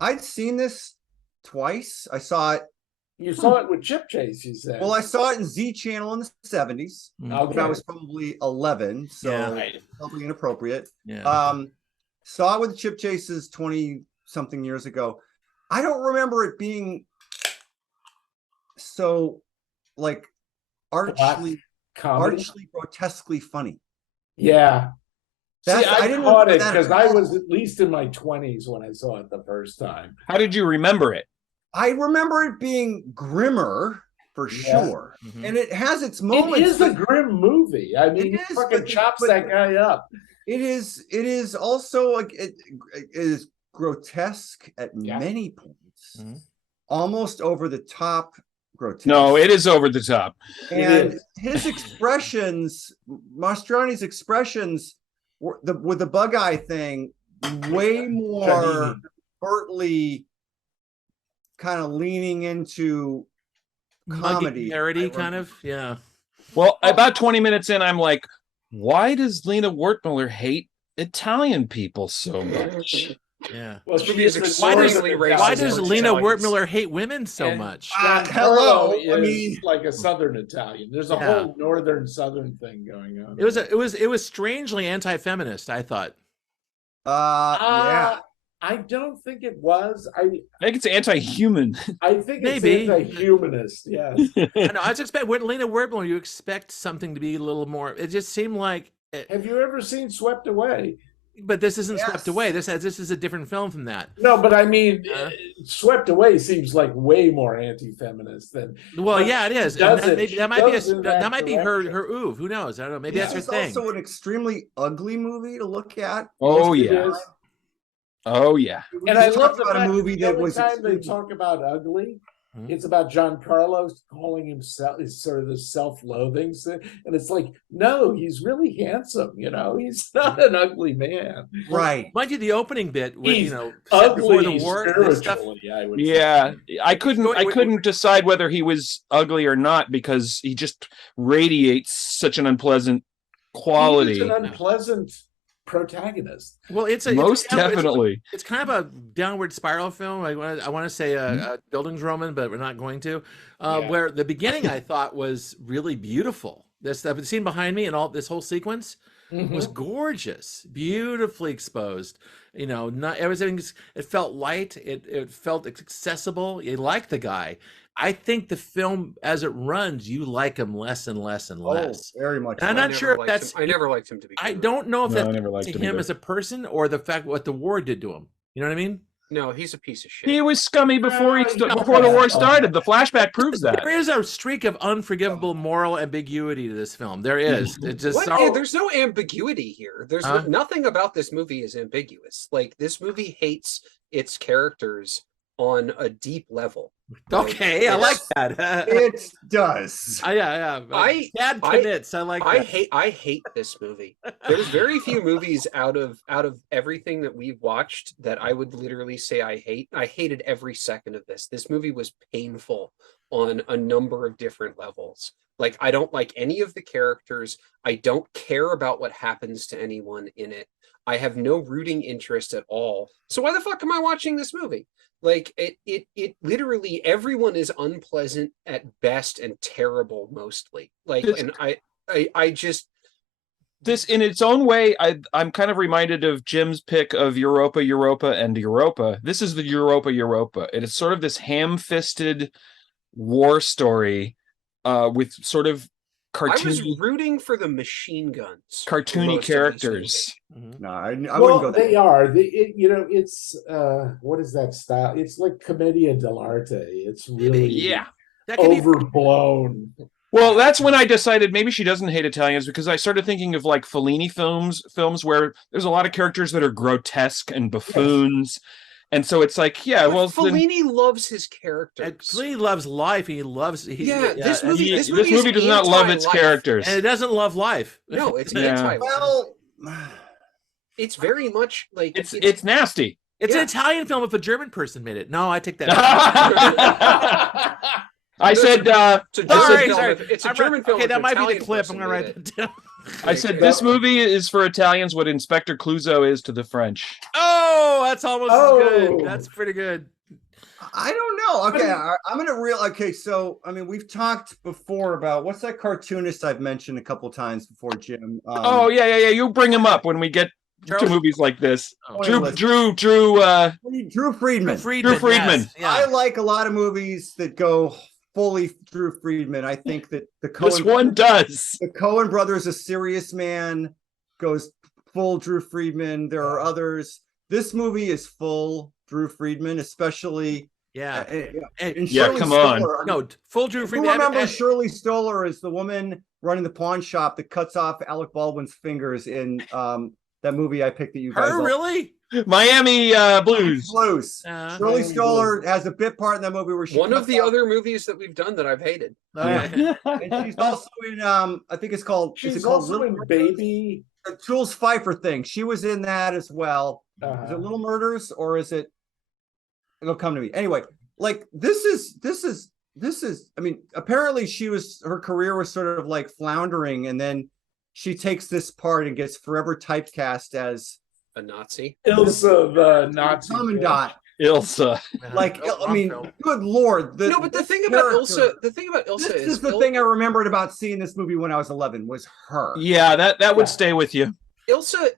I'd seen this twice. I saw it. You saw it with Chip Chase, you said. Well, I saw it in Z Channel in the 70s. Okay. When I was probably 11, so probably inappropriate. Saw it with Chip Chases 20-something years ago. I don't remember it being so like archly grotesquely funny. Yeah. See, I didn't caught it because I was at least in my 20s when I saw it the first time. How did you remember it? I remember it being grimmer for sure, and it has its moments. It is a grim movie. I mean, it fucking chops that guy up. It is also like it is grotesque at many points, almost over the top grotesque. No, it is over the top. And his expressions, Mastroni's expressions, with the bug eye thing, way more overtly kind of leaning into comedy, parody, kind of, Well, about 20 minutes in, I'm like, why does Lina Wertmüller hate Italian people so much? Yeah. Well, why does Lina Wertmüller hate women so much? Hello, I mean, like a Southern Italian. There's a whole Northern Southern thing going on. It was strangely anti-feminist, I thought. I don't think it was. I think it's anti-human. I think it's anti-humanist. Yes. I know. I was expecting with Lina Wertmüller, you expect something to be a little more. It just seemed like. Have you ever seen Swept Away? But this isn't Swept Away. This is a different film from that. No, but I mean, Swept Away seems like way more anti-feminist than. Well, yeah, it is. That might be her oeuvre. Who knows? I don't know. Maybe that's her thing. It's also an extremely ugly movie to look at. Oh yeah. Oh yeah. And I love the fact movie that was time they talk about ugly. It's about Giancarlo calling himself sort of the self-loathing, and it's like, no, he's really handsome. You know, he's not an ugly man. Right. Mind you, the opening bit, he's ugly before the war. I couldn't decide whether he was ugly or not because he just radiates such an unpleasant quality. He's an unpleasant protagonist. Well, it's definitely. It's kind of a downward spiral film. I want to say Bildungsroman, but we're not going to. Where the beginning I thought was really beautiful. The scene behind me and all this whole sequence was gorgeous, beautifully exposed. You know, not everything. It felt light. It felt accessible. You like the guy. I think the film, as it runs, you like him less and less and less. Very much. I'm not sure if that's. I never liked him to be. I don't know if that's to him as a person or the fact what the war did to him. You know what I mean? No, he's a piece of shit. He was scummy before the war started. The flashback proves that. There is a streak of unforgivable moral ambiguity to this film. There is. It just there's no ambiguity here. There's nothing about this movie is ambiguous. Like, this movie hates its characters on a deep level. Okay, I like that. It does. Yeah. Dad commits. I like. I hate this movie. There's very few movies out of everything that we've watched that I would literally say I hate. I hated every second of this. This movie was painful on a number of different levels. Like, I don't like any of the characters. I don't care about what happens to anyone in it. I have no rooting interest at all. So why the fuck am I watching this movie? Like, it literally, everyone is unpleasant at best and terrible mostly. Like, and I just. This, in its own way, I'm kind of reminded of Jim's pick of Europa, and Europa. This is the Europa. It is sort of this ham-fisted war story with sort of cartoony. I was rooting for the machine guns. Cartoony characters. No, I wouldn't go there. They are. It's what is that style? It's like commedia dell'arte. It's really overblown. Well, that's when I decided maybe she doesn't hate Italians, because I started thinking of like Fellini films where there's a lot of characters that are grotesque and buffoons. And so it's like, Fellini loves his characters. Fellini loves life. This movie does not love its characters, and it doesn't love life. No, it's anti-life. Well, it's very much like it's nasty. It's an Italian film if a German person made it. No, I take that. I said, sorry. It's a German film. Okay, that might be the clip. I'm gonna write that down. I said this movie is for Italians what Inspector Clouseau is to the French. Oh, that's almost as good. That's pretty good. I don't know. Okay, I'm gonna okay, so I mean, we've talked before about what's that cartoonist I've mentioned a couple times before, Jim. Oh yeah. You bring him up when we get to movies like this. Drew Friedman. Drew Friedman. Yes. Yeah. I like a lot of movies that go fully Drew Friedman. I think that the Coen brothers, A Serious Man, goes full Drew Friedman. There are others. This movie is full Drew Friedman, especially. Yeah. Come on. No, full Drew Friedman. Who remembers Shirley Stoller as the woman running the pawn shop that cuts off Alec Baldwin's fingers in that movie I picked that you guys Her, really? Miami Blues. Shirley Stoller has a bit part in that movie where she one of the other movies that we've done that I've hated. And she's also in I think it's called. She's also in Baby. The Jules Pfeiffer thing. She was in that as well. Is it Little Murders or is it? It'll come to me anyway. Like this is. I mean, apparently her career was sort of like floundering, and then she takes this part and gets forever typecast as a Nazi. Ilsa, the Nazi commandant. Ilsa. Like, I mean, good Lord. But the thing about Ilsa, this is the thing I remembered about seeing this movie when I was 11 was her. Yeah, that would stay with you. Ilsa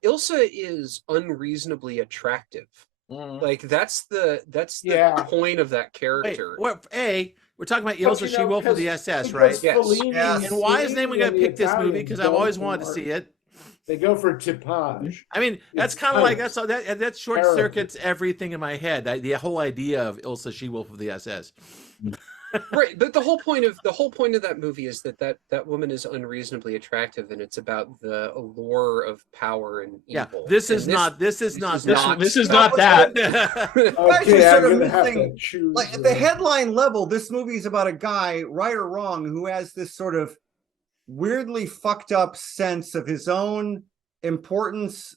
is unreasonably attractive. Like that's the point of that character. We're talking about Ilsa She-Wolf of the SS, right? Yes. And why is we got to pick this movie? Because I've always wanted to see it. They go for tipage. I mean, that's kind of like that short circuits everything in my head. The whole idea of Ilsa She-Wolf of the SS. Right, but the whole point of that movie is that woman is unreasonably attractive, and it's about the allure of power and evil. This is not that. Okay, I'm gonna have to choose. Like at the headline level, this movie is about a guy, right or wrong, who has this sort of weirdly fucked up sense of his own importance,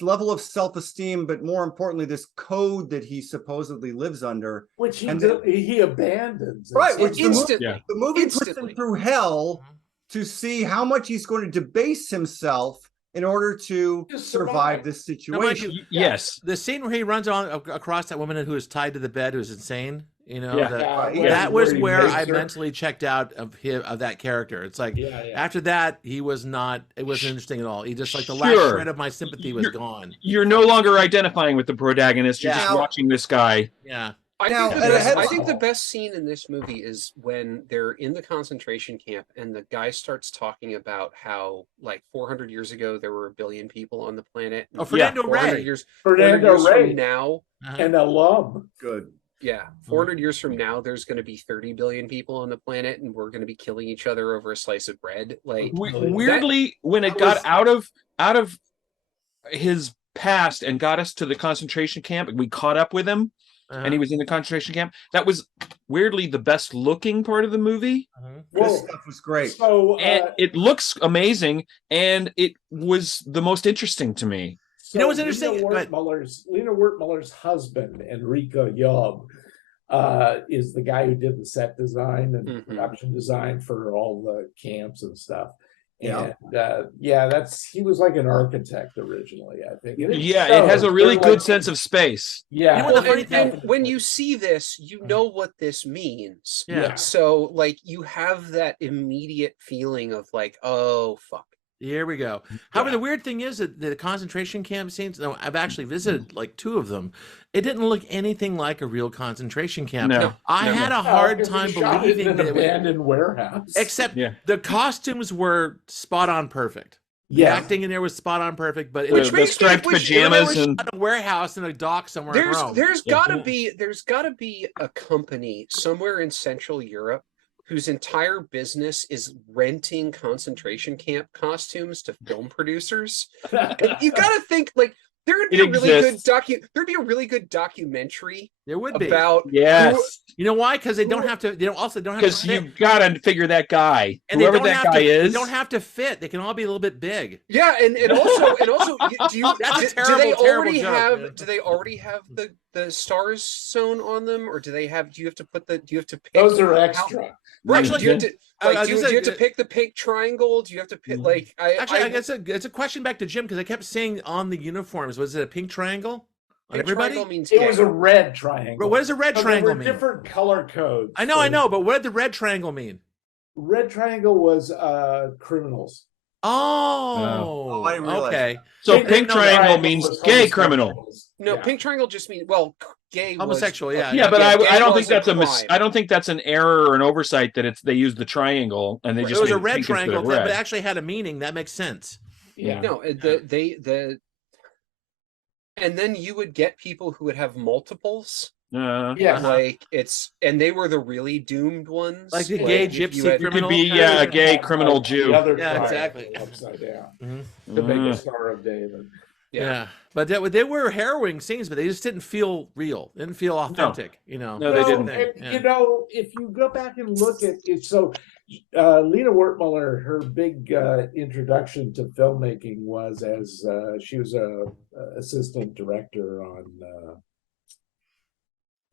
level of self-esteem, but more importantly, this code that he supposedly lives under, which he abandons. Right, which instantly. The movie puts him through hell to see how much he's going to debase himself in order to survive this situation. Yes, the scene where he runs across that woman who is tied to the bed, who's insane. You know, that was where I mentally checked out of that character. It's like after that, he was not. It wasn't interesting at all. He just like the last shred of my sympathy was gone. You're no longer identifying with the protagonist. You're just watching this guy. Yeah. I think the best scene in this movie is when they're in the concentration camp and the guy starts talking about how like 400 years ago there were 1 billion people on the planet. Fernando Rey. Fernando Rey from now, an alum. Good. Yeah, 400 years from now, there's going to be 30 billion people on the planet, and we're going to be killing each other over a slice of bread. Like weirdly, when it got out of his past and got us to the concentration camp, we caught up with him, and he was in the concentration camp. That was weirdly the best looking part of the movie. This stuff was great. So, and it looks amazing, and it was the most interesting to me. So you know what's interesting? Lina Wertmüller's husband, Enrico Job, is the guy who did the set design and production design for all the camps and stuff. And he was like an architect originally, I think. It has a really good sense of space. Yeah. And when you see this, you know what this means. Yeah. So like you have that immediate feeling of like, oh fuck. Here we go. However, the weird thing is that the concentration camp scenes, I've actually visited like 2 of them. It didn't look anything like a real concentration camp. I had a hard time believing that an abandoned warehouse. Except the costumes were spot on perfect. The acting in there was spot on perfect, but the striped pajamas and a warehouse and a dock somewhere in Rome. There's gotta be a company somewhere in Central Europe whose entire business is renting concentration camp costumes to film producers. And you got to think like there'd be a really good documentary. There would be about you know why? Because they don't have to. They don't have because you got to figure that guy, and whoever that guy is. They don't have to fit. They can all be a little bit big. Yeah, and also, do they already joke, have the the stars sewn on them, or do you have to pick? Those are how- extra. Right. Actually, do you have to do you have to good- pick the pink triangle? Do you have to pick like Actually, I guess it's a question back to Jim because I kept saying on the uniforms, was it a pink triangle on pink everybody? triangle means It gay. was a red triangle. What does a red So triangle there were mean? different color codes. I know, but what did the red triangle mean? Red triangle was criminals. Oh, I didn't realize okay. So Pink pink triangle triangle means was gay criminal. homosexuals. No, Yeah. pink triangle just means gay. Homosexual, was, yeah. Yeah, but gay I don't was think that's a crime. I don't think that's an error or an oversight that they use the triangle and they There just was a made red pink instead triangle, of but red. it actually had a meaning. That makes sense. Yeah. No, and then you would get people who would have multiples. Yeah. Like and they were the really doomed ones. Like the gay if you gypsy had- You criminal. could be a gay criminal Jew. The other Yeah, triangle exactly. Upside down Mhm. to make a Star of David. Yeah, but they were harrowing scenes, but they just didn't feel real. They didn't feel authentic. You know. No, they didn't. And, you know, if you go back and look at it, so Lina Wertmüller, her big introduction to filmmaking was as she was a assistant director on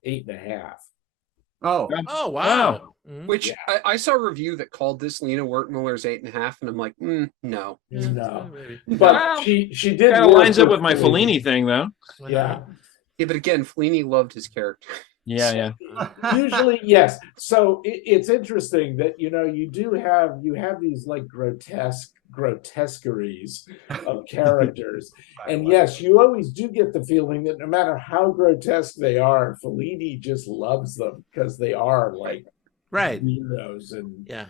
8½. Oh, Oh wow. Mhm. Which Yeah. I saw a review that called this Lina Wertmüller's 8½, and I'm like, no. No. Maybe. But Well, she did Kind of work lines up with my Fellini. Fellini thing, though. Yeah. Yeah, but again, Fellini loved his character. Yeah. Usually, yes. So it's interesting that you have these like grotesqueries of characters, and yes, you always do get the feeling that no matter how grotesque they are, Fellini just loves them because they are like Right. heroes and Yeah.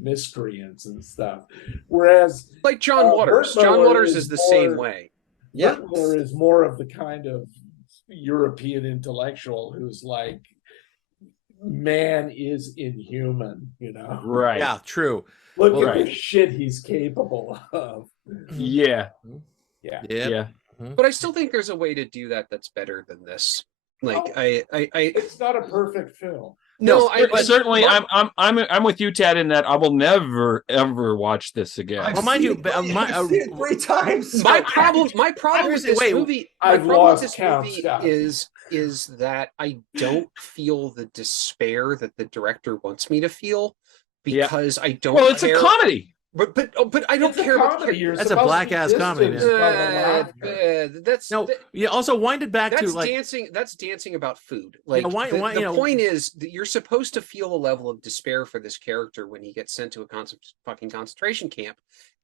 miscreants and stuff. Whereas Like John Waters. John Wertmüller Waters is is the same more- way. yeah. Wertmüller is more of the kind of European intellectual who's like, man is inhuman, you know. Right. Yeah. True. Look Well, at the right. shit he's capable of. Yeah. Yeah. Yeah. But I still think there's a way to do that that's better than this. Like Oh. I It's not a perfect film. no, Certainly, my- I'm with you, Ted, in that I will never ever watch this again. Well, mind you, I've seen it 3 times. my problem with this Wait, movie I've my problem with lost this count, movie Scott. is that I don't feel the despair that the director wants me to feel Yeah. because I don't Well, it's a care. comedy. But I don't It's a care about comedy. You're That's a supposed to black-ass be comedy, distanced man. from the laughter. that's No. You also winded back that's to like. dancing. That's dancing about food. Like why- the you know- point is that you're supposed to feel a level of despair for this character when he gets sent to a fucking concentration camp,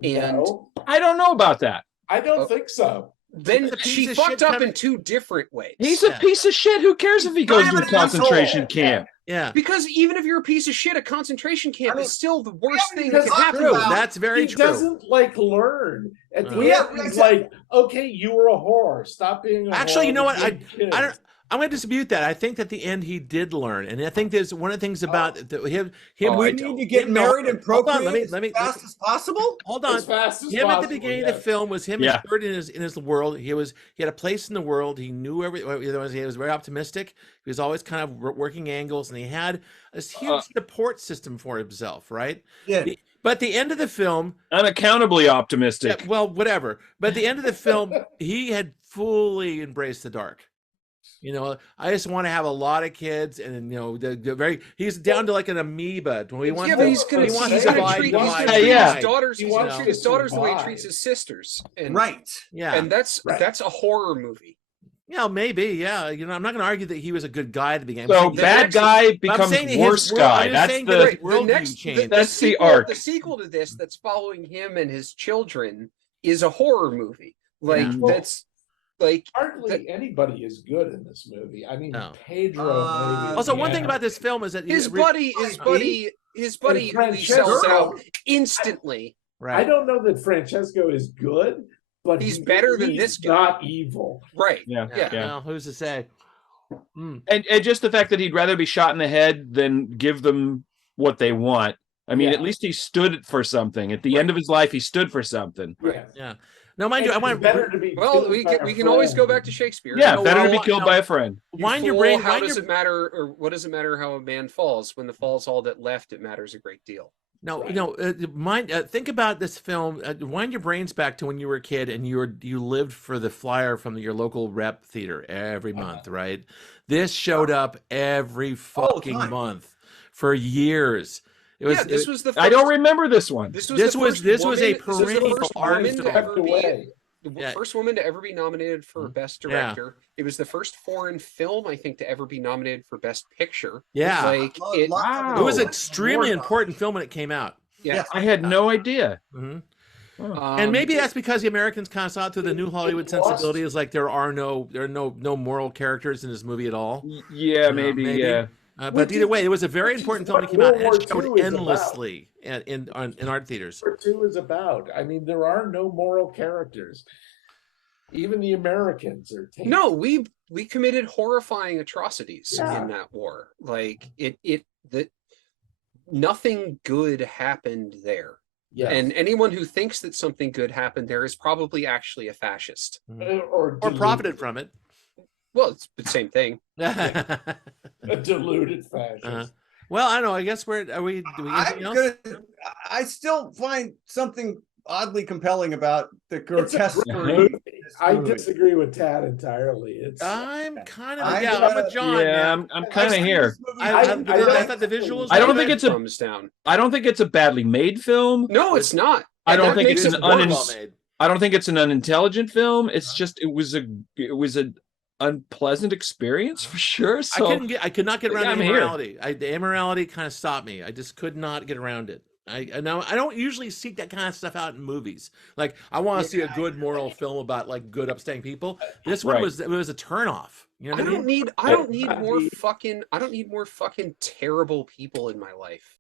and No, I don't know about that. I don't Oh. think so. then He's a piece she of fucked shit up coming- in 2 different ways. He's a Yeah. piece of shit. Who cares if he goes I'm to a an concentration asshole. camp? Yeah. Because even if you're a piece of shit, a concentration camp I mean, is still the worst yeah, thing that because can happen. True. to you. That's very He true. doesn't like learn. At the Yeah, end, he's exactly. like, okay, you were a whore. Stop being a Actually, whore. you know what? Good kids." I don't. I'm going to dispute that. I think at the end he did learn, and I think there's one of the things about him. Oh, we I need don't. to get Him- no, married and hold on, procreate let me- as fast as possible. Hold on. As fast as Him at the possible, beginning of yes. the film was him Yeah. assured in his world. He had a place in the world. He knew he was very optimistic. He was always kind of working angles, and he had this huge support system for himself, right? Yeah. But at the end of the film, Unaccountably optimistic. well, whatever. But at the end of the film, he had fully embraced the dark. You know, I just want to have a lot of kids, and you know, the he's down to like an amoeba. When he wants, Yeah, but he's he gonna, wants he's to gonna divide, treat, divide, Yeah. his daughters. He He's gonna wants treat to his daughters the way he survive. treats his sisters. And, Right. Yeah, And that's Right. that's a horror movie. yeah, maybe, yeah. You know, I'm not going to argue that he was a good guy at the beginning. So I'm saying the bad next- guy I'm becomes saying his worse world- I'm guy. just That's saying the that The worldview next, changed. That's the sequel, arc. The sequel to this that's following him and his children is a horror movie. Like Yeah. that's like Hardly anybody is good in this movie. I mean, No. Pedro. maybe. Also, one thing Yeah. about this film is that his buddy really Francesco- sells out instantly. I right? don't know that Francesco is good, but He's better than he's this guy. Not evil. Right. yeah, Yeah. yeah. Well, who's to say? Hmm. And just the fact that he'd rather be shot in the head than give them what they want. I mean, Yeah. at least he stood for something. At the end of his life, he stood for something. Yeah. Yeah. No, mind you, I And want it's better to be. Well, killed we by can, a we can always go friend. back to Shakespeare. Yeah, No, better to well, be killed no. by a friend. You Wind your fool, brain. How Wind does your, it matter, or what does it matter how a man falls? When the fall's all that left, it matters a great deal. No, Right. no. Think about this film. Wind your brains back to when you were a kid and you lived for the flyer from your local rep theater every month, right? This showed up every fucking time. month for years. This was the. First, I don't remember this one. This was a perennial first art woman to film. ever be the Yeah. first woman to ever be nominated for Best Director. It was the first foreign film, I think, to ever be nominated for Best Picture. Yeah. Like It was an extremely important film when it came out. Yeah, I had no idea. And maybe that's because the Americans kind of saw it through the new Hollywood sensibility. Is like there are no moral characters in this movie at all. Yeah, maybe. Yeah. But either way, it was a very important film that came out and it showed endlessly in art theaters. World War II is about. I mean, there are no moral characters. Even the Americans are tainted. No, we committed horrifying atrocities in that war. Like nothing good happened there. Yes. And anyone who thinks that something good happened there is probably actually a fascist. Or profited from it. Well, it's the same thing. A deluded fascist. Well, I don't know. I guess do we anything else? I still find something oddly compelling about the grotesque. I disagree with Tad entirely. I'm kind of I'm with John. Yeah, I'm kind of here. I thought the visuals. I don't think it's I don't think it's a badly made film. No, it's not. I don't think it's I don't think it's an unintelligent film. It's just it was an unpleasant experience for sure. So I could not get around the immorality. The immorality kind of stopped me. I just could not get around it. I don't usually seek that kind of stuff out in movies. Like I want to see a good moral film about like good upstanding people. This one was a turnoff. You know what I mean? I don't need more fucking terrible people in my life.